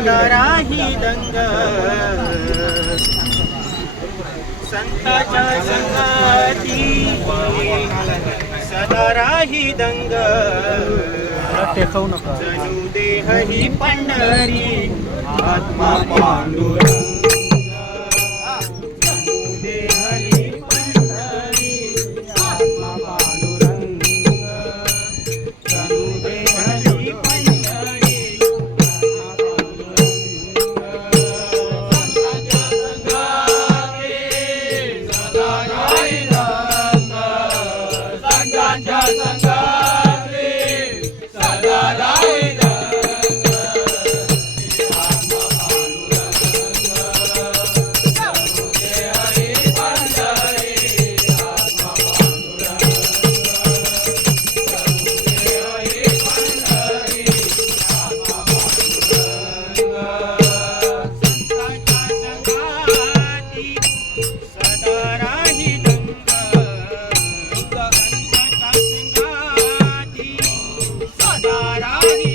करणाराही दंग. संताच्या संगती. सदाराही दंग. टेकवू नका. देह ही पंढरी. आत्मा पांडुरंग. पंढरी आत्मा संघाच्या संघ ராணி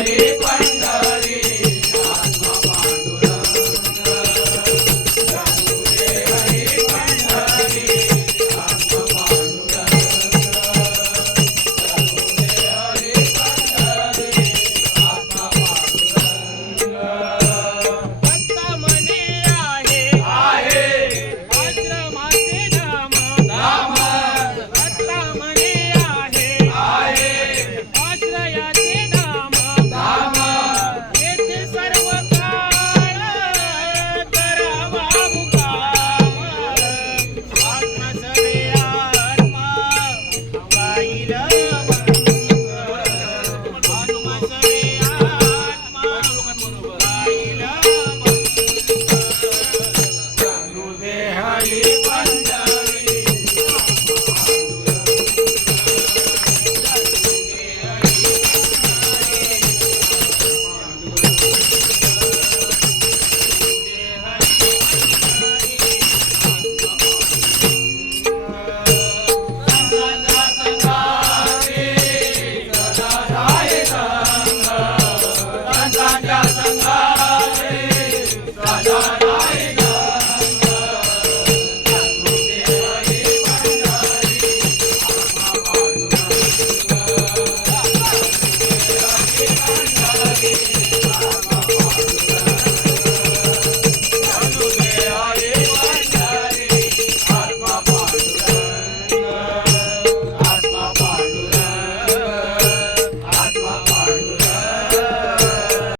हरि पर